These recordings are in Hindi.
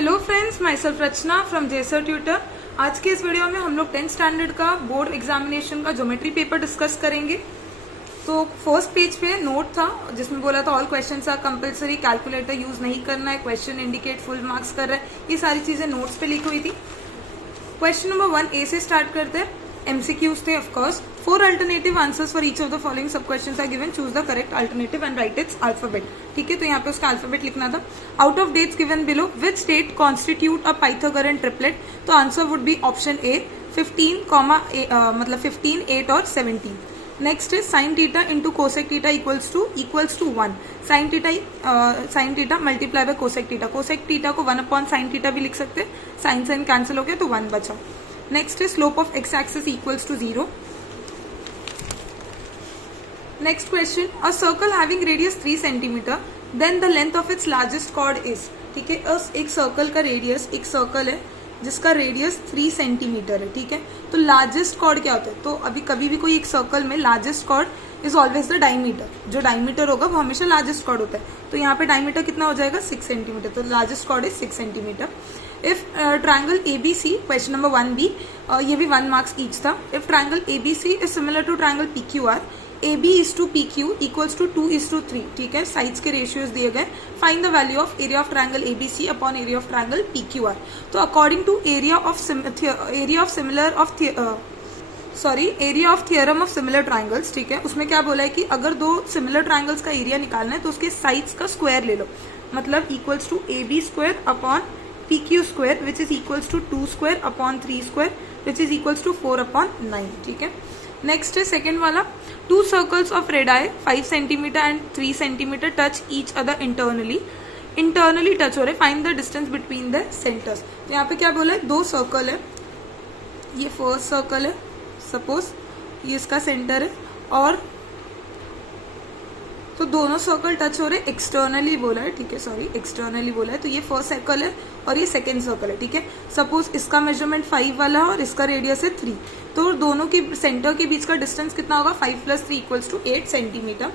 Hello friends, myself Rachna from जेसर ट्यूटर। आज के इस वीडियो में हम लोग 10th स्टैंडर्ड का बोर्ड एग्जामिनेशन का ज्योमेट्री पेपर डिस्कस करेंगे। तो फर्स्ट पेज पे नोट था जिसमें बोला था all questions are compulsory, calculator use नहीं करना है, क्वेश्चन इंडिकेट फुल मार्क्स कर रहा है, ये सारी चीजें नोट्स पे लिखी हुई थी। क्वेश्चन नंबर 1A से स्टार्ट करते हैं। MCQs थे of course. 4 alternative answers for each of the following sub questions are given, choose the correct alternative and write its alphabet. ठीक है, तो यहाँ पे उसका अल्फाबेट लिखना था। Out of dates given below, which state constitute a Pythagorean triplet? तो answer would be option A 15, मतलब 15, 8 और 17। Next is sine theta into cosec theta equals to 1। Sine theta multiply by cosec theta. Cosec theta को 1 अपॉन साइन थीटा भी लिख सकते हैं, साइन साइन कैंसिल हो गया तो 1 बचा। Next is slope of x axis equals to 0। Next question, a circle having radius 3 centimetre, then the length of its largest chord is. ठीक है, एक सर्कल का रेडियस, एक सर्कल है जिसका रेडियस 3 सेंटीमीटर है। ठीक है, तो लार्जेस्ट कॉर्ड क्या होता है? तो अभी कभी भी कोई एक सर्कल में largest chord is always the diameter. जो डायमीटर होगा वो हमेशा लार्जेस्ट कॉर्ड होता है। तो यहाँ पे डायमीटर कितना हो जाएगा? 6 सेंटीमीटर। तो largest chord is 6 centimetre. If triangle ABC, question number 1B, ये भी 1 मार्क्स ईच था। If triangle ABC is similar to triangle PQR, AB is to PQ equals to 2 is to 3। ठीक है, साइड्स के रेशियोज दिए गए। Find the value of area of triangle ABC upon area of triangle PQR। तो according to area of theorem of similar triangles, ठीक है, उसमें क्या बोला है कि अगर 2 सिमिलर ट्रायंगल्स का एरिया निकालना है तो उसके साइड्स का स्क्वायर ले लो, मतलब equals to AB square upon PQ square which is equals to 2 square upon 3 square which is equals to 4 upon 9। ठीक है, नेक्स्ट है सेकेंड वाला, 2 circles of radii 5 centimetre and 3 centimetre touch each other internally touch हो रहे, find the distance between the centres. तो यहाँ पे क्या बोला है? 2 सर्कल है, ये फर्स्ट सर्कल है, सपोज ये इसका सेंटर है, और तो दोनों सर्कल टच हो रहे, एक्सटर्नली बोला है। ठीक है, सॉरी एक्सटर्नली बोला है। तो ये फर्स्ट सर्कल है और ये सेकेंड सर्कल है। ठीक है, सपोज इसका मेजरमेंट 5 वाला और इसका रेडियस है 3, तो दोनों के सेंटर के बीच का डिस्टेंस कितना होगा? 5 + 3 equals to 8 centimetre.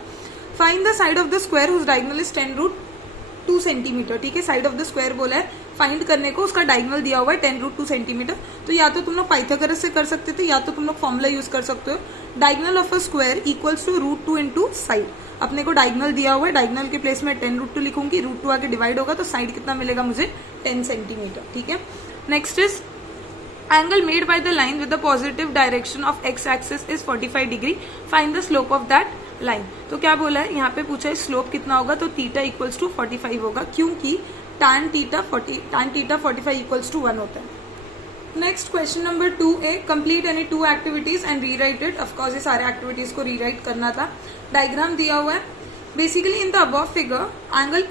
Find the side of the square whose diagonal is 10√2 centimetre. ठीक है, साइड ऑफ द स्क्वायर बोला है, फाइंड करने को उसका डायगोनल दिया हुआ है 10√2 सेंटीमीटर। तो या तो तुम लोग पाइथागोरस से कर सकते थे या तो तुम लोग फॉर्मूला यूज कर सकते हो। Diagonal of a square equals to √2 into side. अपने को डायगोनल दिया हुआ है, डायगोनल के प्लेस में 10√2 लिखूंगी, √2 आके डिवाइड होगा तो साइड कितना मिलेगा मुझे? 10 सेंटीमीटर। ठीक है, next is angle made by the line with the positive direction of x axis is 45 degree, find the slope of that line. तो क्या बोला है यहाँ पे? पूछा है स्लोप कितना होगा, तो थीटा इक्वल्स टू 45 होगा, क्योंकि tan थीटा 45 इक्वल्स टू 1 होता है। Next question number 2A, complete any 2 activities and rewrite it. Of course ये सारे एक्टिविटीज को रीराइट करना था। डायग्राम दिया हुआ है। Basically in the above figure angle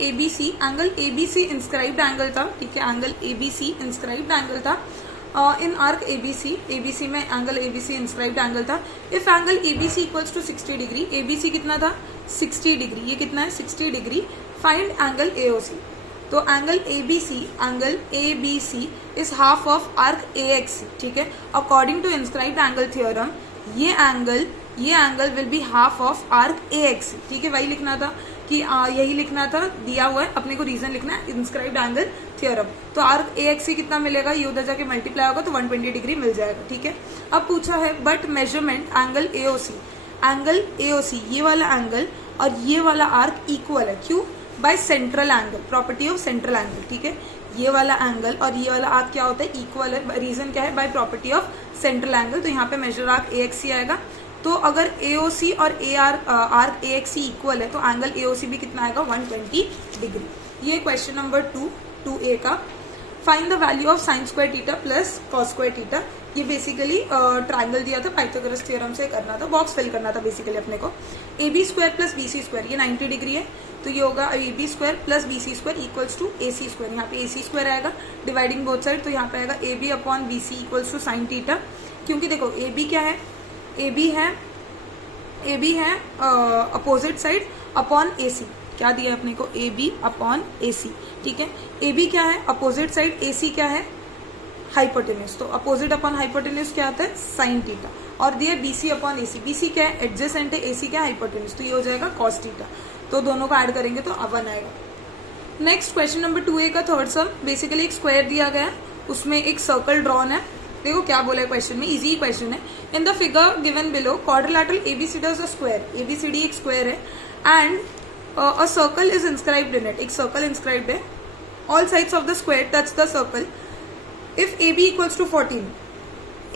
ABC inscribed angle था। ठीक है, एंगल ABC इंस्क्राइब्ड एंगल था इन आर्क ABC में एंगल ABC इंस्क्राइब्ड एंगल था। If angle ABC equals to 60 degree, ABC कितना था? 60 डिग्री। ये कितना है? 60 डिग्री। Find angle AOC। तो angle ABC is half of arc AXC। ठीक है, according to inscribed angle theorem ये angle will be half of arc AXC। ठीक है, वही लिखना था कि यही लिखना था, दिया हुआ है, अपने को रीजन लिखना है, इंस्क्राइब्ड एंगल थ्योरम। तो आर्क AXC कितना मिलेगा? ये उधर जाके मल्टीप्लाई होगा तो 120 डिग्री मिल जाएगा। ठीक है, अब पूछा है बट मेजरमेंट एंगल AOC ये वाला एंगल और ये वाला आर्क इक्वल है। क्यों? By central angle, property of central angle. ठीक है, ये वाला एंगल और ये वाला आर्क क्या होता है? इक्वल है। रीजन क्या है? By property of central angle. तो यहाँ पे मेजर आर्क AXC आएगा। तो अगर AOC और आर्क AXC इक्वल है तो एंगल AOC भी कितना आएगा? 120 डिग्री। ये क्वेश्चन नंबर 2A का। Find the value of sine square theta plus cos square theta. ये बेसिकली ट्राइंगल दिया था, पाइथागोरस थ्योरम से करना था, बॉक्स फिल करना था बेसिकली अपने को। AB square plus BC square, ये 90 डिग्री है, तो ये होगा AB square plus BC square equals to AC square. यहाँ पे AC स्क्वायर आएगा, डिवाइडिंग बोथ साइड, तो यहाँ पे आएगा AB upon BC equals to sine theta. क्योंकि देखो AB क्या है? AB है अपोजिट साइड अपॉन AC। क्या दिया है अपने को? AB upon AC। ठीक है, AB क्या है? अपोजिट साइड, AC क्या है? हाइपोटेन्यूज। तो अपोजिट अपॉन हाइपोटेन्यूज क्या होता है? Sine theta. और दिया BC अपॉन AC। BC क्या है? एडजेसेंट है, AC क्या है? हाइपोटेन्यूज। तो ये हो जाएगा कॉस थीटा। तो दोनों को ऐड करेंगे तो 1 आएगा। नेक्स्ट क्वेश्चन नंबर 2A का थर्ड सम, बेसिकली एक स्क्वायर दिया गया है, उसमें एक सर्कल ड्रॉन है। देखो क्या बोला है क्वेश्चन में, इजी क्वेश्चन है। In the figure given below quadrilateral ABCD is a square, ABCD एक स्क्वायर है and a circle is inscribed in it, एक सर्कल इंस्क्राइब्ड है। All sides of the square touch the circle if A B equals to 14,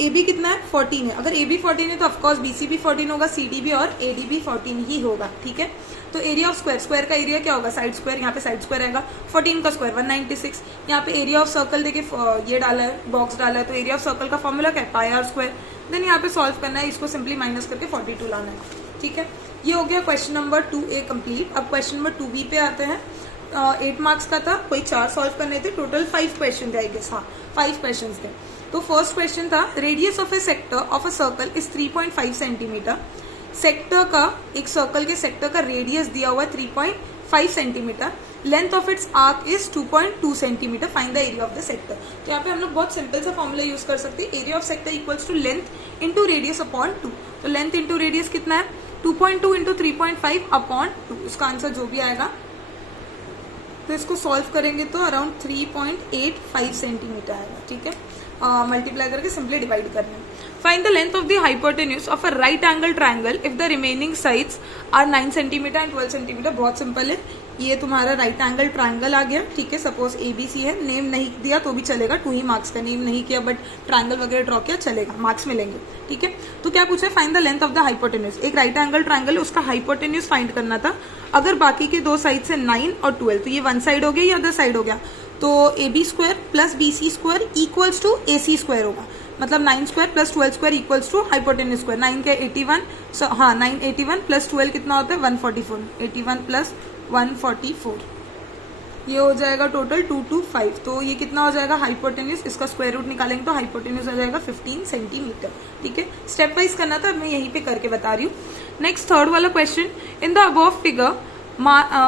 A B कितना है 14 है, अगर ए बी 14 है तो ऑफकोर्स बी सी भी 14 होगा, सी डी भी और ए डी भी 14 ही होगा, ठीक है। तो एरिया ऑफ स्क्वायर, स्क्वायर का एरिया क्या होगा, साइड स्क्वायर, यहाँ पे साइड स्क्वायर रहेगा, 14 का स्क्वायर 196, यहाँ पे एरिया ऑफ सर्कल देखिए ये डाला है, बॉक्स डाला है, तो एरिया ऑफ सर्कल का फॉर्मूला क्या है, पाई आर स्क्वायर। देन यहाँ पे सॉल्व करना है, इसको सिंपली माइनस करके 42 लाना है, ठीक है। ये हो गया क्वेश्चन नंबर 2A कंप्लीट। अब क्वेश्चन नंबर 2B पे आते हैं। 8 मार्क्स का था, कोई 4 सॉल्व करने थे, टोटल 5 क्वेश्चन थे आई गेस, हाँ 5 क्वेश्चन थे। तो फर्स्ट क्वेश्चन था radius of A sector of a circle is 3.5 centimetre. Sector का, एक सर्कल के सेक्टर का रेडियस दिया हुआ है 3.5 centimetre, length of it's arc is 2.2 centimetre, find the area of the sector. तो यहाँ पे हम लोग बहुत सिंपल सा फॉर्मूला यूज कर सकते हैं, area of sector equals to length into radius upon 2। तो लेंथ इंटू रेडियस कितना है, 2.2 इंटू 3.5 अपॉन 2, उसका आंसर जो भी आएगा। तो इसको सॉल्व करेंगे तो अराउंड 3.85 सेंटीमीटर आएगा, ठीक है। मल्टीप्लाई करके सिंपली डिवाइड करना है। Find the length of the hypotenuse of a right angle triangle if the remaining sides are 9 centimetre and 12 centimetre. बहुत सिंपल है, ये तुम्हारा राइट एंगल ट्रायंगल आ गया, ठीक है। सपोज ABC है, नेम नहीं दिया तो भी चलेगा, 2 ही मार्क्स का, नेम नहीं किया बट ट्रायंगल वगैरह ड्रॉ किया चलेगा, मार्क्स मिलेंगे, ठीक है। तो क्या पूछा है, find the length of the hypotenuse. एक राइट एंगल ट्रायंगल है, उसका हाइपोटेन्यूज फाइंड करना था। अगर बाकी के दो साइड से 9 और 12, तो ये वन साइड हो गया, ये अदर साइड हो गया, तो AB square plus BC square equals to AC square होगा। मतलब 9 square plus 12 square equals to hypotenuse square. 9 के 81, हाँ 981 प्लस 12 कितना होता है 144, 81 प्लस 144, ये हो जाएगा टोटल 225। तो ये कितना हो जाएगा हाइपोटेन्यूज, इसका स्क्वायर रूट निकालेंगे तो हाइपोटेन्यूज हो जाएगा 15 सेंटीमीटर, ठीक है। स्टेप वाइज करना था, मैं यहीं पे करके बता रही हूँ। नेक्स्ट थर्ड वाला question, in the above figure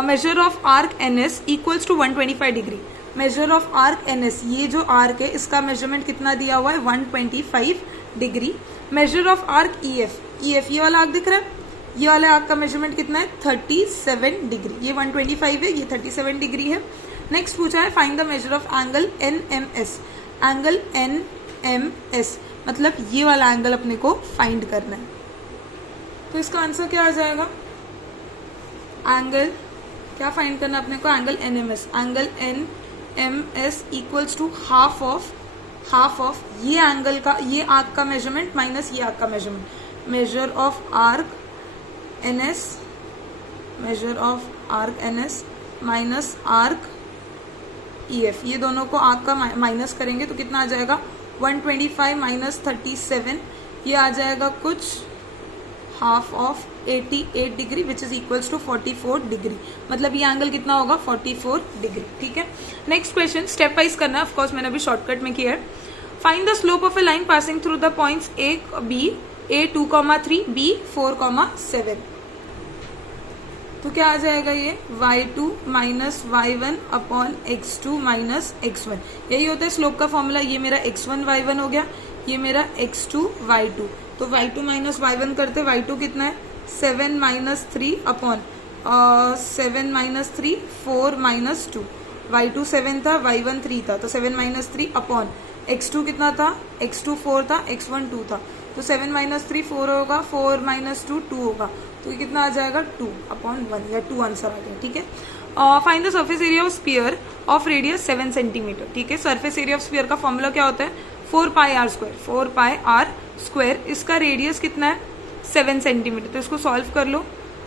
measure of arc NS equals to 125 degree. Measure of arc NS, ये जो आर्क है इसका मेजरमेंट कितना दिया हुआ है 125 degree. Measure of arc EF, ये वाला आर्क दिख रहा है, ये वाले आर्क का मेजरमेंट कितना है 37 डिग्री, ये 125 है, ये 37 डिग्री है। नेक्स्ट पूछा है find the measure of angle NMS। Angle NMS मतलब ये वाला एंगल अपने को फाइंड करना है। तो इसका आंसर क्या आ जाएगा, एंगल क्या फाइंड करना अपने को, angle NMS। Angle NMS equals to half of ये एंगल का, ये आर्क का मेजरमेंट माइनस ये आर्क का measurement. Measure of arc NS, measure of arc NS minus arc EF, ये दोनों को आर्क का माइनस करेंगे तो कितना आ जाएगा 125 माइनस 37, ये आ जाएगा कुछ half of 88 degree which is equals to 44 degree. मतलब ये एंगल कितना होगा 44 डिग्री, ठीक है। नेक्स्ट क्वेश्चन स्टेप वाइज करना है, ऑफकोर्स मैंने अभी शॉर्टकट में किया है। Find the slope of A line passing through the points A 2,3 B 4,7। तो क्या आ जाएगा ये y2 minus y1 upon x2 minus x1। यही होता है स्लोप का फॉर्मूला। ये मेरा x1 y1 हो गया, ये मेरा x2 y2। तो y2 माइनस y1 करते, y2 कितना है 7 minus 3 upon 7 minus 3 4 minus 2। y2 7 था, y1 3 था, तो 7 माइनस 3 अपॉन x2 कितना था, x2 4 था, x1 2 था, तो 7 माइनस 3 4 होगा, 4 माइनस 2 2 होगा, तो ये कितना आ जाएगा 2 अपॉन 1, या 2 आंसर आ गया, ठीक है। Find the surface area of sphere of radius 7 centimetre, ठीक है। सरफेस एरिया ऑफ स्फीयर का फॉर्मूला क्या होता है 4 pi R square, 4 pi R square. इसका रेडियस कितना है 7 सेंटीमीटर, तो इसको सॉल्व कर लो।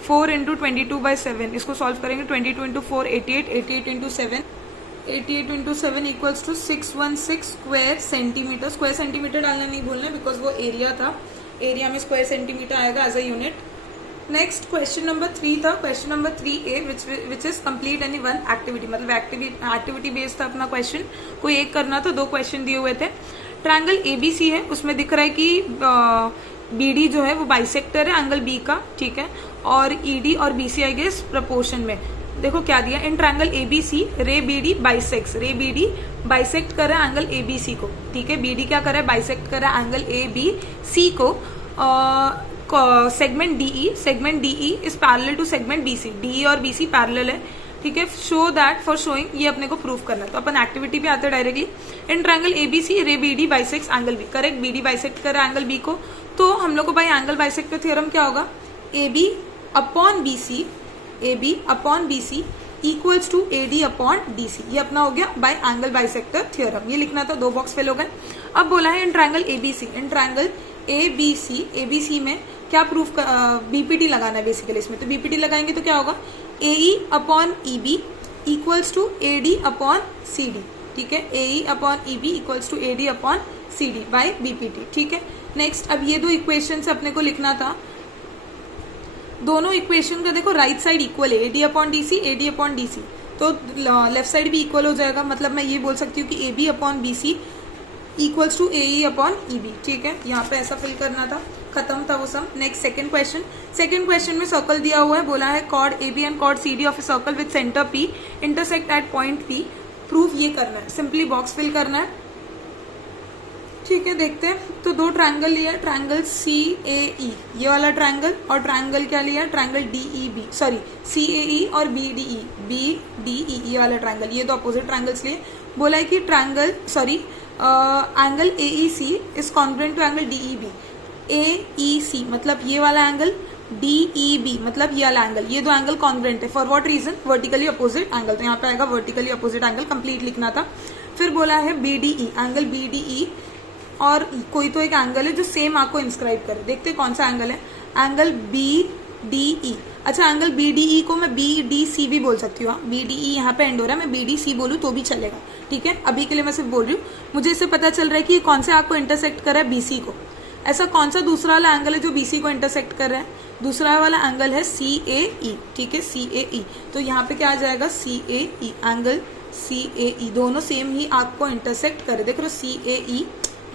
4 इंटू 22/7, इसको सॉल्व करेंगे 22 into 4 88, 88 into 7, 88 into 7 equals to 616 square centimetre. Square centimetre डालना नहीं भूलना बिकॉज वो एरिया था, एरिया में स्क्वायर सेंटीमीटर आएगा as a unit. Next question number 3 था, question number 3A which is complete any one activity, मतलब एक्टिविटी बेस्ड था अपना क्वेश्चन, कोई एक करना था, 2 क्वेश्चन दिए हुए थे। ट्रायंगल ABC है, उसमें दिख रहा है कि BD जो है वो बाइसेक्टर है एंगल B का, ठीक है, और ED और BC आई गेस प्रपोर्शन में। देखो क्या दिया, इन ट्रायंगल ABC रे BD बाइसेक्ट, रे BD बाइसेक्ट कर रहा है एंगल ABC को, ठीक है। BD क्या कर रहा है, बाइसेक्ट कर रहा है एंगल ABC को। Segment DE is parallel to segment BC, DE और BC पैरेलल है, ठीक है। शो दैट, फॉर शोइंग, ये अपने को प्रूव करना है। तो अपन एक्टिविटी पे आते हैं directly. In triangle ABC ray BD bisects angle B, correct, BD bisect कर रहा है एंगल बी को। तो हम लोग को भाई एंगल बाइसेक्ट का थ्योरम क्या होगा, AB upon BC equals to AD upon DC, ये अपना हो गया बाय एंगल बाइसेक्टर थ्योरम। ये लिखना था, 2 बॉक्स फिल हो गए। अब बोला है in triangle ABC, in triangle ABC में क्या प्रूफ, BPT लगाना है बेसिकली इसमें। तो BPT लगाएंगे तो क्या होगा, AE upon EB equals to AD upon CD, ठीक है। AE upon EB equals to AD upon CD by BPT, ठीक है। नेक्स्ट, अब ये 2 इक्वेशन से अपने को लिखना था। दोनों इक्वेशन का देखो राइट साइड इक्वल है, AD upon DC, AD upon DC, तो लेफ्ट साइड भी इक्वल हो जाएगा। मतलब मैं ये बोल सकती हूँ कि AB upon BC equals to AE upon EB, ठीक है। यहाँ पे ऐसा फिल करना था, खत्म था वो सम। नेक्स्ट सेकंड क्वेश्चन में सर्कल दिया हुआ है, बोला है chord AB and chord CD of a circle with centre P intersect at point P, proof ये करना है, सिंपली बॉक्स फिल करना है, ठीक है। देखते हैं, तो 2 ट्रायंगल लिया, ट्रायंगल CAE ये वाला ट्रायंगल, और ट्रायंगल क्या लिया, ट्रायंगल CAE और BDE ये वाला ट्रायंगल, ये 2 अपोजिट ट्रायंगल्स लिए। बोला है कि angle AEC is congruent to angle DEB। AEC मतलब ये वाला एंगल, DEB मतलब ये वाला एंगल, ये 2 एंगल कॉन्ग्रुएंट है। For what reason, vertically opposite angle, तो यहाँ पे आएगा वर्टिकली अपोजिट एंगल, कंप्लीट लिखना था। फिर बोला है BDE, एंगल BDE, और कोई तो एक एंगल है जो सेम आपको इंस्क्राइब करे, देखते हैं कौन सा एंगल है, एंगल BDE। अच्छा, एंगल BDE को मैं BDC भी बोल सकती हूँ, BDE यहाँ पे एंड हो रहा है, मैं BDC बोलूँ तो भी चलेगा, ठीक है। अभी के लिए मैं सिर्फ बोल रही हूँ, मुझे इससे पता चल रहा है कि कौन से आपको इंटरसेक्ट कर रहा है, BC को। ऐसा कौन सा दूसरा वाला एंगल है जो BC को इंटरसेक्ट कर रहा है, दूसरा वाला एंगल है CAE, ठीक है, CAE। तो यहाँ पे क्या आ जाएगा, CAE, एंगल CAE, दोनों सेम ही आपको इंटरसेक्ट करे, देख रहे हो, CAE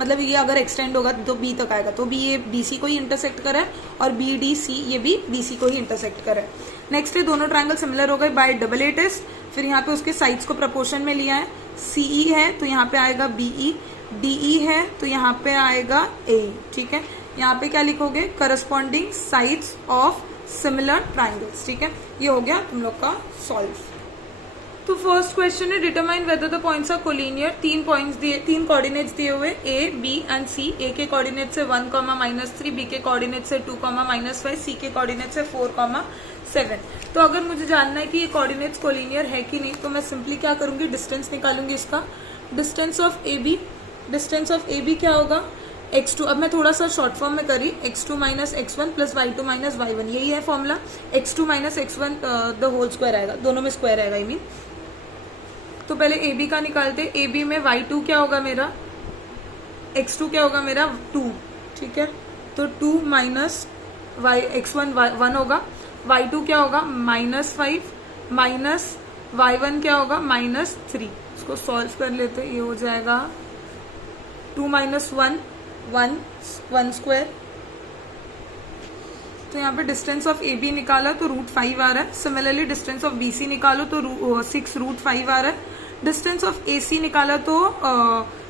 मतलब ये अगर एक्सटेंड होगा तो B तक आएगा, तो भी ये BC को ही इंटरसेक्ट करे, और BDC ये भी BC को ही इंटरसेक्ट करे। नेक्स्ट है, दोनों ट्रायंगल सिमिलर हो गए बाय डबल A टेस्ट। फिर यहाँ पे उसके साइड्स को प्रपोर्शन में लिया है, CE है तो यहाँ पे आएगा BE, DE है तो यहाँ पे आएगा AE, ठीक है। यहाँ पे क्या लिखोगे, corresponding sides of similar triangles, ठीक है। ये हो गया तुम लोग का सॉल्व। तो फर्स्ट क्वेश्चन है, determine whether the points are collinear. 3 points दिए, 3 कोऑर्डिनेट्स दिए हुए, A, B and C। A के कोऑर्डिनेट से 1, -3, B के कोऑर्डिनेट से 2, -5, C के कोऑर्डिनेट से 4, 7। तो अगर मुझे जानना है कि ये कोऑर्डिनेट्स कोलिनियर है कि नहीं, तो मैं सिंपली क्या करूंगी, डिस्टेंस निकालूंगी इसका। डिस्टेंस ऑफ AB क्या होगा, x2। अब मैं थोड़ा सा शॉर्ट फॉर्म में करी, x2 - x1 plus y2 - y1, यही है formula. x2 - x1 the whole square आएगा, दोनों में स्क्वायर आएगा, आई मीन। तो पहले AB का निकालते, AB में y2 क्या होगा मेरा, x2 क्या होगा मेरा 2, ठीक है। तो 2 माइनस x1 1 होगा, y2 क्या होगा -5 माइनस y1 क्या होगा -3। इसको सॉल्व कर लेते, ये हो जाएगा 2 - 1 1 स्क्वायर। तो यहाँ पे डिस्टेंस ऑफ AB निकाला तो √5 आ रहा है। सिमिलरली डिस्टेंस ऑफ BC निकालो तो 6 √5 आ रहा है। डिस्टेंस ऑफ AC निकाला तो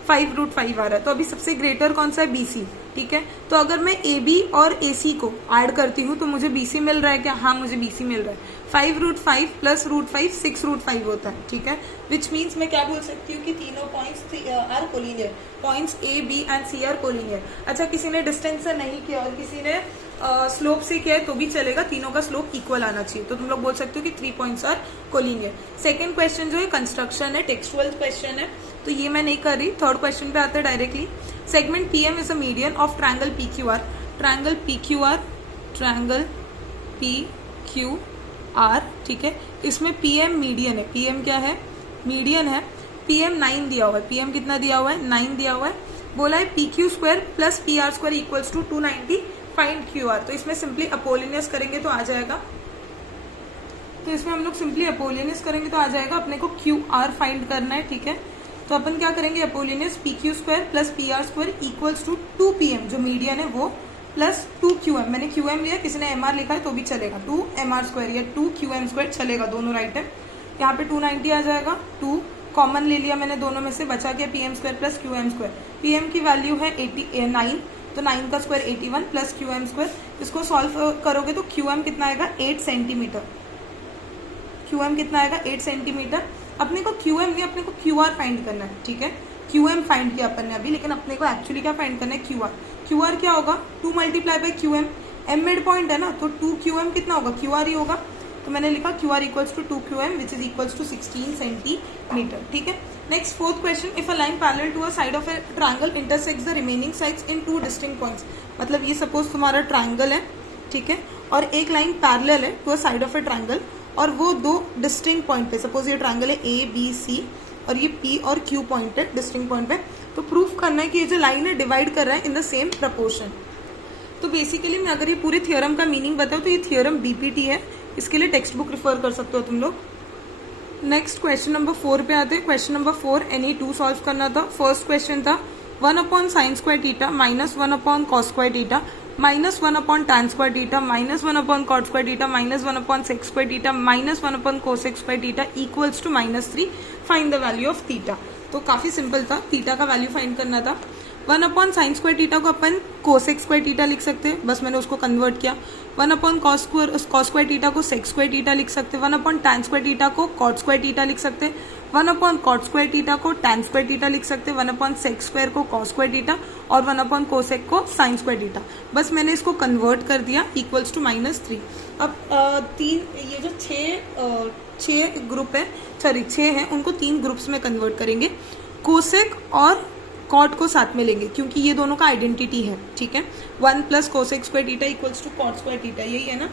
5 √5 आ रहा है। तो अभी सबसे ग्रेटर कौन सा है, BC, ठीक है। तो अगर मैं AB और AC को ऐड करती हूँ तो मुझे BC मिल रहा है क्या, हाँ मुझे BC मिल रहा है। 5 √5 प्लस √5 6 √5 होता है, ठीक है। विच मीन्स मैं क्या बोल सकती हूँ कि तीनों points are collinear, points A, B and C are collinear. अच्छा, किसी ने डिस्टेंस से नहीं किया और किसी ने स्लोप से किया है तो भी चलेगा, तीनों का स्लोप इक्वल आना चाहिए, तो तुम लोग बोल सकते हो कि 3 points are collinear. Second question जो है कंस्ट्रक्शन है, टेक्सचुअल क्वेश्चन है, तो ये मैं नहीं कर रही। थर्ड क्वेश्चन पे आते हैं directly. Segment PM is a median of triangle PQR। Triangle PQR, ठीक है। इसमें PM मीडियन है, PM क्या है, मीडियन है। PM 9 दिया हुआ है, PM कितना दिया हुआ है, 9 दिया हुआ है। बोला है PQ² plus PR² equals to 290, find QR। तो इसमें सिंपली अपोलिनियस करेंगे तो आ जाएगा, तो इसमें हम लोग सिंपली अपोलिनियस करेंगे तो आ जाएगा। अपने को QR फाइंड करना है, ठीक है। तो अपन क्या करेंगे, Apollonius PQ² plus PR² equals to 2PM जो मीडियन है वो, प्लस 2QM। मैंने QM लिया, किसी ने MR लिखा है तो भी चलेगा, 2MR² या 2QM² चलेगा, दोनों राइट है। यहाँ पे 290 आ जाएगा, 2 कॉमन ले लिया मैंने दोनों में से, बचा गया PM² प्लस QM²। PM की वैल्यू है 9, तो 9 का स्क्वायर 81 प्लस QM²। इसको सॉल्व करोगे तो QM कितना आएगा, 8 सेंटीमीटर, QM कितना आएगा 8 सेंटीमीटर। अपने को QM नहीं, अपने को QR फाइंड करना है, ठीक है। QM फाइंड किया अपन ने अभी, लेकिन अपने को एक्चुअली क्या फाइंड करना है, QR। QR क्या होगा 2 multiply by QM, M mid point है ना, तो 2QM कितना होगा, QR ही होगा। तो मैंने लिखा QR equals to 2QM which is equals to 16 centimetre, ठीक है। Next fourth question, if a line parallel to a side of a triangle intersects the remaining sides in 2 distinct points. मतलब ये सपोज तुम्हारा ट्रायंगल है, ठीक है, और एक लाइन पैरेलल है to a side of a triangle, और वो 2 डिस्टिंक्ट पॉइंट पे, सपोज ये ट्रायंगल है ABC और ये P और Q पॉइंट है डिस्टिंक्ट पॉइंट पे, तो प्रूफ करना है कि ये जो लाइन है डिवाइड कर रहा है इन द सेम प्रपोर्शन। तो बेसिकली मैं अगर ये पूरे थियोरम का मीनिंग बताऊँ तो ये थियोरम BPT है, इसके लिए टेक्स्ट बुक रिफर कर सकते हो तुम लोग। नेक्स्ट क्वेश्चन नंबर 4 पे आते हैं। क्वेश्चन नंबर 4 NE2 सॉल्व करना था। फर्स्ट क्वेश्चन था 1/sin square theta minus 1/cos square theta minus 1/tan square theta minus 1/cot square theta minus 1/sec square theta minus 1/cosec square theta equals to -3, find the value of theta. तो काफी सिंपल था, थीटा का वैल्यू फाइंड करना था। 1/sin स्क्वायर थीटा को अपन cosec स्क्वायर थीटा लिख सकते हैं, बस मैंने उसको कन्वर्ट किया। 1/cos स्क्वायर थीटा को sec स्क्वायर थीटा लिख सकते हैं। 1/tan स्क्वायर थीटा को cot स्क्वायर थीटा लिख सकते हैं। 1/cot स्क्वायर थीटा को tan स्क्वायर थीटा लिख सकते हैं। 1/sec स्क्वायर को cos स्क्वायर थीटा और 1/cosec को sin स्क्वायर थीटा। बस मैंने इसको कन्वर्ट कर दिया इक्वल्स टू -3। अब ये जो 6 ग्रुप है, सॉरी 6 हैं, उनको 3 ग्रुप्स में कन्वर्ट करेंगे। कोसेक और कॉट को साथ में लेंगे क्योंकि ये दोनों का आइडेंटिटी है, ठीक है। 1 + cosec square theta equals to cot square theta, यही है ना,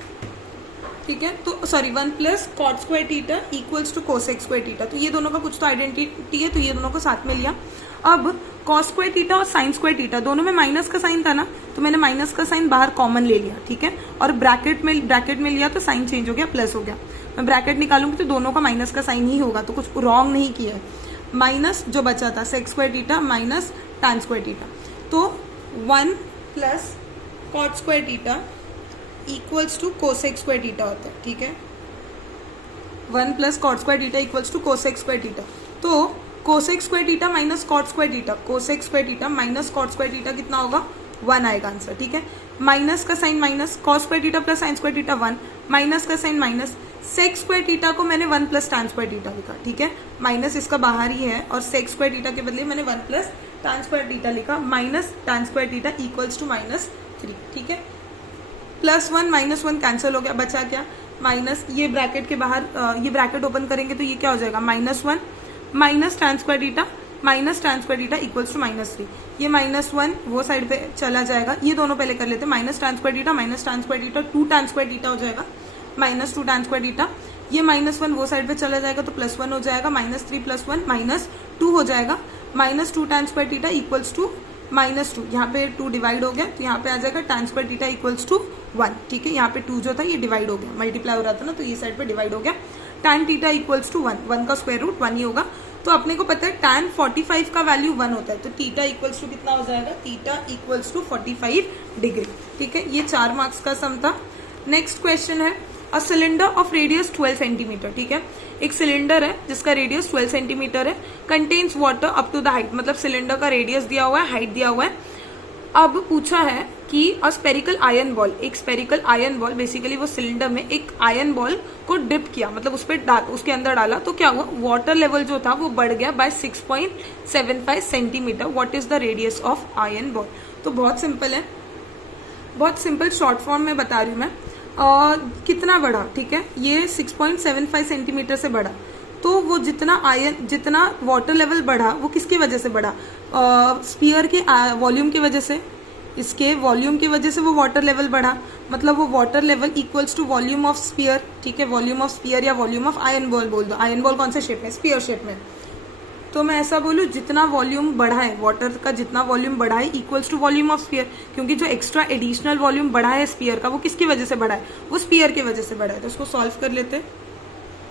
ठीक है। तो sorry 1 + cot square theta equals to cosec square theta, तो ये दोनों का कुछ तो आइडेंटिटी है, तो ये दोनों को साथ में लिया। अब cos स्क्वायर थीटा और sin स्क्वायर थीटा दोनों में माइनस का साइन था ना, तो मैंने माइनस का साइन बाहर कॉमन ले लिया, ठीक है, और ब्रैकेट में लिया तो साइन चेंज हो गया, प्लस हो गया। मैं ब्रैकेट निकालूंगी तो दोनों का माइनस का साइन ही होगा, तो कुछ रॉन्ग नहीं किया है। माइनस जो बचा था sec square theta minus tan square theta, तो 1 + cot square theta equals to cosec square theta होता है, ठीक है। 1 + cot square theta equals to cosec square theta, तो cosec square theta minus cot square theta, cosec square theta minus cot square theta कितना होगा, 1 आएगा आंसर, ठीक है। माइनस का sign minus, cos square theta plus sin square theta 1, minus का sign minus, sec square theta को मैंने 1 + tan स्क्वायर थीटा लिखा, ठीक है, माइनस इसका बाहर ही है, और sec स्क्वायर थीटा के बदले मैंने 1 + tan स्क्वायर थीटा लिखा, minus tan square theta equals to -3, ठीक है। +1 -1 कैंसिल हो गया, बचा क्या, माइनस, ये ब्रैकेट के बाहर ये ब्रैकेट ओपन करेंगे तो ये क्या हो जाएगा, -1 minus tan square theta minus tan square theta equals to -3। ये -1 वो साइड पे चला जाएगा, ये दोनों पहले कर लेते हैं, minus tan square theta minus tan square theta 2 tan square theta हो जाएगा, -2 tan स्क्वायर थीटा। ये -1 वो साइड पे चला जाएगा तो +1 हो जाएगा, -3 + 1 -2 हो जाएगा, -2 tan square theta equals to -2, यहाँ पे 2 डिवाइड हो गया तो यहाँ पे आ जाएगा tan square theta equals to 1, ठीक है। यहाँ पे 2 जो था ये डिवाइड हो गया, मल्टीप्लाई हो रहा था ना, तो ये साइड पे डिवाइड हो गया। tan थीटा इक्वल्स टू 1 का स्क्वायर रूट 1 ही होगा, तो अपने को पता है tan 45 का वैल्यू 1 होता है, तो थीटा इक्वल्स टू कितना हो जाएगा, थीटा इक्वल्स टू 45 डिग्री, ठीक है। ये 4 मार्क्स का सम था। नेक्स्ट क्वेश्चन है a cylinder of radius 12 centimetre, ठीक है। एक सिलेंडर है जिसका रेडियस 12 सेंटीमीटर है, contains water up to the height, मतलब सिलेंडर का रेडियस दिया हुआ है, हाइट दिया हुआ है। अब पूछा है कि अ स्पेरिकल आयरन बॉल, एक स्पेरिकल आयरन बॉल, बेसिकली वो सिलेंडर में एक आयरन बॉल को डिप किया, मतलब उस पर उसके अंदर डाला, तो क्या हुआ, वाटर लेवल जो था वो बढ़ गया by 6.75 centimetre. What is the radius of iron ball. तो बहुत सिंपल है, बहुत सिंपल शॉर्ट फॉर्म में बता रही हूँ मैं। कितना बढ़ा, ठीक है, ये 6.75 सेंटीमीटर से बढ़ा, तो वो जितना वाटर लेवल बढ़ा वो किसकी वजह से बढ़ा, स्फीयर के वॉल्यूम की वजह से, इसके वॉल्यूम की वजह से वो वाटर लेवल बढ़ा, मतलब वो water level equals to volume of sphere, ठीक है, वॉल्यूम ऑफ स्फीयर या वॉल्यूम ऑफ आयरन बॉल बोल दो। आयरन बॉल कौन से शेप में, स्फीयर शेप में, तो मैं ऐसा बोलूँ जितना वॉल्यूम बढ़ा है, वाटर का जितना वॉल्यूम बढ़ा है equals to volume of sphere, क्योंकि जो एक्स्ट्रा एडिशनल वॉल्यूम बढ़ा है स्फीयर का वो किसकी वजह से बढ़ा है, वो स्फीयर की वजह से बढ़ा है। तो उसको सॉल्व कर लेते हैं।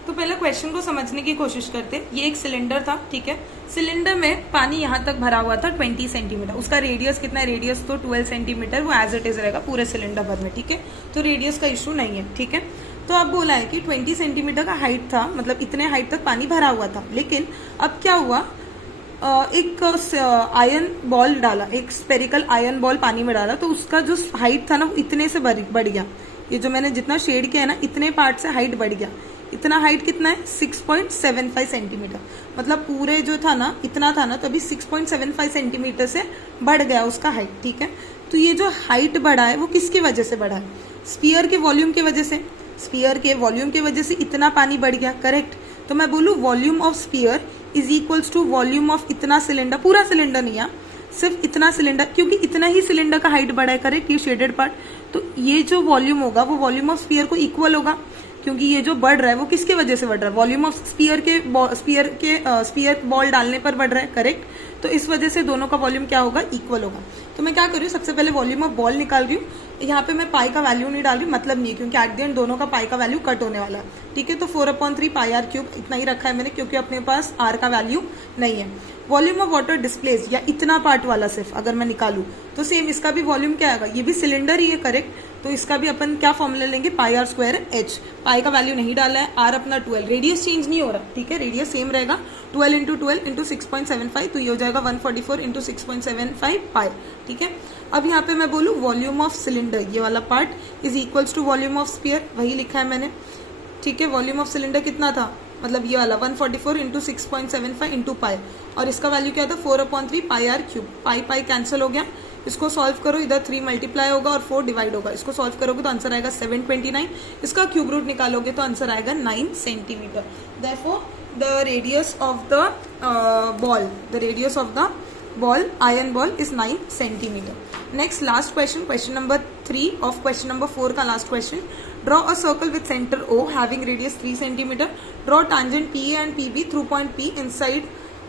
तो पहले क्वेश्चन को समझने की कोशिश करते हैं। ये एक सिलेंडर था, ठीक है, सिलेंडर में पानी यहाँ तक भरा हुआ था 20 सेंटीमीटर, उसका रेडियस कितना है, रेडियस तो 12 सेंटीमीटर, वो एज इट इज रहेगा पूरे सिलेंडर भर में, ठीक है, तो रेडियस का इशू नहीं है, ठीक है। तो अब बोला है कि 20 सेंटीमीटर का हाइट था, मतलब इतने हाइट तक पानी भरा हुआ था, लेकिन अब क्या हुआ, एक आयरन बॉल डाला, एक स्पेरिकल आयरन बॉल पानी में डाला, तो उसका जो हाइट था ना वो इतने से बढ़ गया, ये जो मैंने जितना शेड किया है ना, इतने पार्ट से हाइट बढ़ गया, इतना हाइट कितना है 6.75 सेंटीमीटर, मतलब पूरे जो था ना इतना था ना, तो अभी 6.75 सेंटीमीटर से बढ़ गया उसका हाइट, ठीक है। तो ये जो हाइट बढ़ा है वो किसकी वजह से बढ़ा है, स्फीयर के वॉल्यूम की वजह से, स्फीयर के वॉल्यूम की वजह से इतना पानी बढ़ गया, करेक्ट। तो मैं बोलूँ volume of sphere is equals to volume of इतना सिलेंडर, पूरा सिलेंडर नहीं है, सिर्फ इतना सिलेंडर, क्योंकि इतना ही सिलेंडर का हाइट बढ़ा है, करेक्ट, ये शेडेड पार्ट। तो ये जो वॉल्यूम होगा वो वॉल्यूम ऑफ स्फीयर को इक्वल होगा, क्योंकि ये जो बढ़ रहा है वो किसकी वजह से बढ़ रहा है, वॉल्यूम ऑफ स्फीयर बॉल डालने पर बढ़ रहा है, करेक्ट। तो इस वजह से दोनों का वॉल्यूम क्या होगा, इक्वल होगा। तो मैं क्या कर रही हूँ, सबसे पहले वॉल्यूम ऑफ बॉल निकाल रही हूँ। यहाँ पे मैं पाई का वैल्यू नहीं डाल रही, मतलब नहीं है, क्योंकि एट द एंड दोनों का पाई का वैल्यू कट होने वाला है, ठीक है। तो 4/3 पाई आर क्यूब इतना ही रखा है मैंने, क्योंकि अपने पास आर का वैल्यू नहीं है। वॉल्यूम ऑफ वाटर डिस्प्लेस, या इतना पार्ट वाला सिर्फ अगर मैं निकालूं तो सेम इसका भी वॉल्यूम क्या आएगा, ये भी सिलेंडर ही है, करेक्ट। तो इसका भी अपन क्या फॉर्मूला लेंगे, पाई आर स्क्वायर एच, पाई का वैल्यू नहीं डाला है, आर अपना 12, रेडियस चेंज नहीं हो रहा, ठीक है, रेडियस सेम रहेगा, 12 इंटू 12 इंटू 6.75, तो ये हो जाएगा 144 इंटू 6.75 पाई, ठीक है। अब यहाँ पे मैं बोलूँ वॉल्यूम ऑफ सिलेंडर, ये वाला part is equals to volume of sphere, वही लिखा है मैंने, ठीक है। वॉल्यूम ऑफ सिलेंडर कितना था, मतलब ये वाला 144 इंटू 6.75 इंटू पाई, और इसका वैल्यू क्या था 4/3 pi R cube, pi pi cancel हो गया। इसको सॉल्व करो, इधर 3 मल्टीप्लाई होगा और 4 डिवाइड होगा, इसको सॉल्व करोगे तो आंसर आएगा 729, इसका क्यूब रूट निकालोगे तो आंसर आएगा 9 centimetre. Therefore the radius of the ball, the radius of the ball, iron ball is 9 centimetre. Next last question, question number 3 of question number 4 का last question. Draw a circle with centre O having radius 3 centimetre, draw tangent PA and PB through point P inside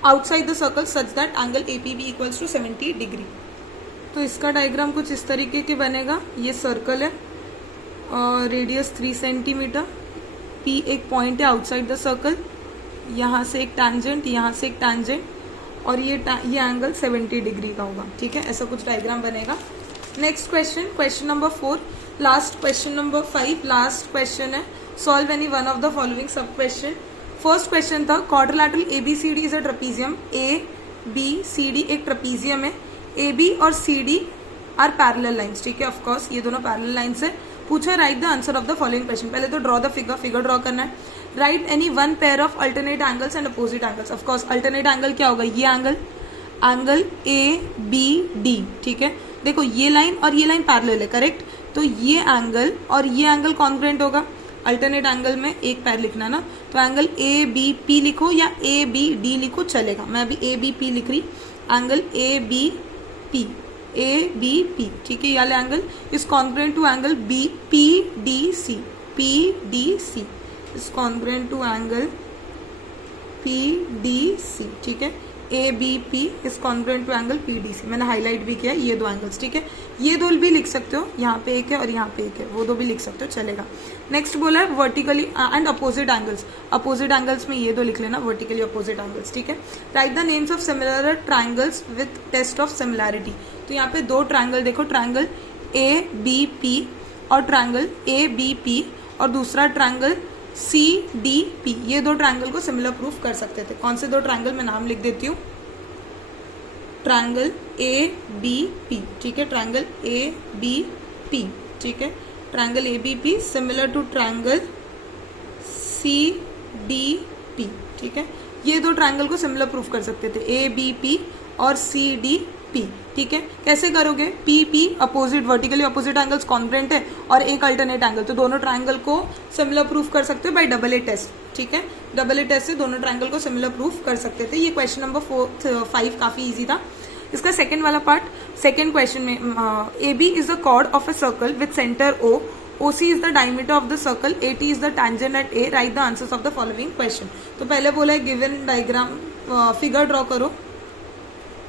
outside the circle such that angle APB equals to 70 degree. तो इसका डायग्राम कुछ इस तरीके के बनेगा, ये सर्कल है और रेडियस 3 सेंटीमीटर, P एक पॉइंट है आउटसाइड द सर्कल, यहाँ से एक टैंजेंट, यहाँ से एक टैंजेंट, और ये एंगल 70 डिग्री का होगा, ठीक है, ऐसा कुछ डायग्राम बनेगा। Next question, question number 4, last question number 5, last question है, solve any one of the following sub question. First question था quadrilateral ABCD is a trapezium, ABCD एक ट्रेपीजियम है, AB और CD आर पैरेलल लाइंस, ठीक है, ऑफकोर्स ये दोनों पैरेलल लाइंस है। पूछा write the answer of the following question, पहले तो draw the figure, figure draw करना है। Write any one pair of alternate angles and opposite angles, of course alternate angle क्या होगा, ये एंगल, एंगल ABD, ठीक है। देखो ये लाइन और ये लाइन पैरेलल है, करेक्ट, तो ये एंगल और ये एंगल कॉन्ग्रुएंट होगा। अल्टरनेट एंगल में एक पैर लिखना ना, तो एंगल ABP लिखो या ABD लिखो चलेगा, मैं अभी ABP लिख रही, एंगल ABP, ठीक है, ये वाला angle is congruent to angle PDC, is congruent to angle PDC, ठीक है। ABP is congruent to angle PDC, मैंने हाईलाइट भी किया ये दो एंगल्स, ठीक है। ये दो भी लिख सकते हो, यहाँ पे एक है और यहाँ पे एक है, वो दो भी लिख सकते हो, चलेगा। नेक्स्ट बोला है vertically and opposite angles, opposite angles में ये दो लिख लेना, वर्टिकली अपोजिट एंगल्स, ठीक है। Write the names of similar triangles with test of similarity, तो यहाँ पे दो ट्राइंगल देखो, ट्राइंगल ABP और ट्राइंगल ABP और दूसरा ट्राइंगल CDP, ये दो ट्राइंगल को सिमिलर प्रूफ कर सकते थे। कौन से दो ट्राइंगल, मैं नाम लिख देती हूँ, ट्राइंगल ABP, ठीक है, ट्राइंगल ABP, ठीक है, triangle ABP similar to triangle CDP, ठीक है, ये दो ट्राइंगल को सिमिलर प्रूफ कर सकते थे, ABP और CDP, ठीक है। कैसे करोगे, PP opposite, vertically opposite angles congruent है और एक अल्टरनेट एंगल, तो दोनों ट्राइंगल को सिमिलर प्रूफ कर सकते हो बाय डबल ए टेस्ट, ठीक है, डबल ए टेस्ट से दोनों ट्राइंगल को सिमिलर प्रूफ कर सकते थे। ये क्वेश्चन नंबर 5 काफी इजी था। इसका सेकंड वाला पार्ट, सेकंड क्वेश्चन में AB is the chord of a circle with centre O, OC is the diameter of the circle, AT is the tangent at A, write the answers of the following question. तो पहले बोला है गिवन डायग्राम, फिगर ड्रॉ करो,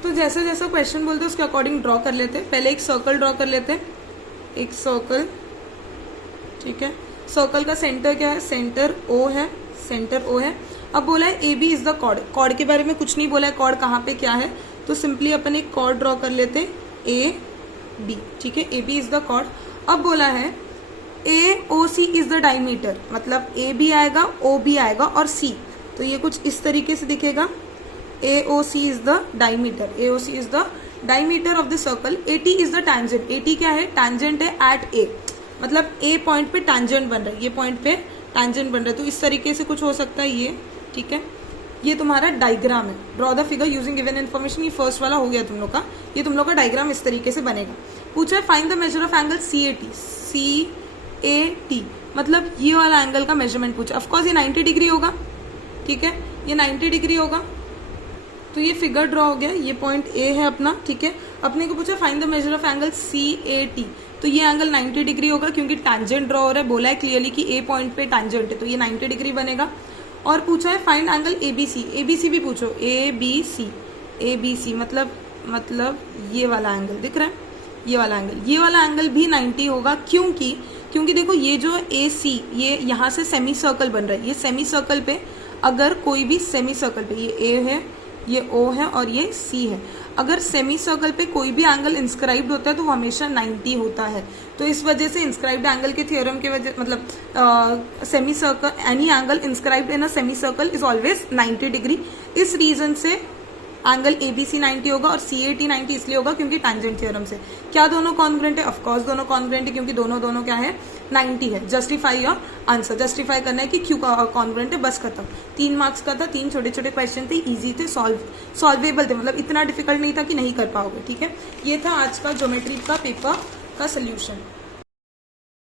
तो जैसे जैसा क्वेश्चन बोलते हैं उसके अकॉर्डिंग ड्रॉ कर लेते हैं। पहले एक सर्कल ड्रॉ कर लेते हैं, एक सर्कल, ठीक है, सर्कल का सेंटर क्या है, सेंटर O है, सेंटर O है। अब बोला है AB is the chord, chord के बारे में कुछ नहीं बोला है, कॉर्ड कहाँ पे क्या है, तो सिंपली अपन एक कॉर्ड ड्रॉ कर लेते हैं AB, ठीक है, AB इज द कॉर्ड। अब बोला है AOC इज द डायमीटर, मतलब AB आएगा, OB आएगा और C, तो ये कुछ इस तरीके से दिखेगा, AOC is the diameter, AOC is the diameter of the circle, AT is the tangent, AT क्या है, tangent है at A, मतलब A पॉइंट पे tangent बन रहा है, ये पॉइंट पे टैंजेंट बन रहा है, तो इस तरीके से कुछ हो सकता है ये, ठीक है। ये तुम्हारा डायग्राम है, draw the figure using given information, ये फर्स्ट वाला हो गया तुम लोग का। ये तुम लोग का डायग्राम इस तरीके से बनेगा। पूछा है find the measure of angle CAT, मतलब ये वाला एंगल का मेजरमेंट पूछा। ऑफकोर्स ये 90 डिग्री होगा, ठीक है, ये 90 डिग्री होगा। तो ये फिगर ड्रॉ हो गया, ये पॉइंट A है अपना, ठीक है। अपने को पूछा find the measure of angle CAT, तो ये एंगल 90 डिग्री होगा क्योंकि टैंजेंट ड्रॉ हो रहा है, बोला है क्लियरली कि A पॉइंट पे टैंजेंट है, तो ये 90 डिग्री बनेगा। और पूछा है फाइंड एंगल ABC भी पूछो, ABC मतलब ये वाला एंगल दिख रहा है, ये वाला एंगल भी 90 होगा। क्योंकि देखो ये जो AC, ये यहाँ से सेमी सर्कल बन रहा है, ये सेमी सर्कल पे अगर कोई भी सेमी सर्कल पे, ये A है, ये O है और ये C है, अगर सेमी सर्कल पे कोई भी एंगल इंस्क्राइब्ड होता है तो वो हमेशा 90 होता है। तो इस वजह से इंस्क्राइब्ड एंगल के थ्योरम के वजह मतलब semi circle, any angle inscribed in a semi circle is always 90 degree. इस रीजन से एंगल ABC 90 होगा और CAT 90 इसलिए होगा क्योंकि टैंजेंट थ्योरम से। क्या दोनों कॉन्ग्रुएंट है? ऑफकोर्स दोनों कॉन्ग्रुएंट है क्योंकि दोनों क्या है, 90 है। जस्टिफाई योर आंसर, जस्टिफाई करना है कि क्यों कॉन्ग्रुएंट है, बस खत्म। 3 मार्क्स का था, 3 छोटे छोटे क्वेश्चन थे, इजी थे, सॉल्वेबल थे, मतलब इतना डिफिकल्ट नहीं था कि नहीं कर पाओगे, ठीक है। ये था आज का ज्योमेट्री का पेपर का सोल्यूशन।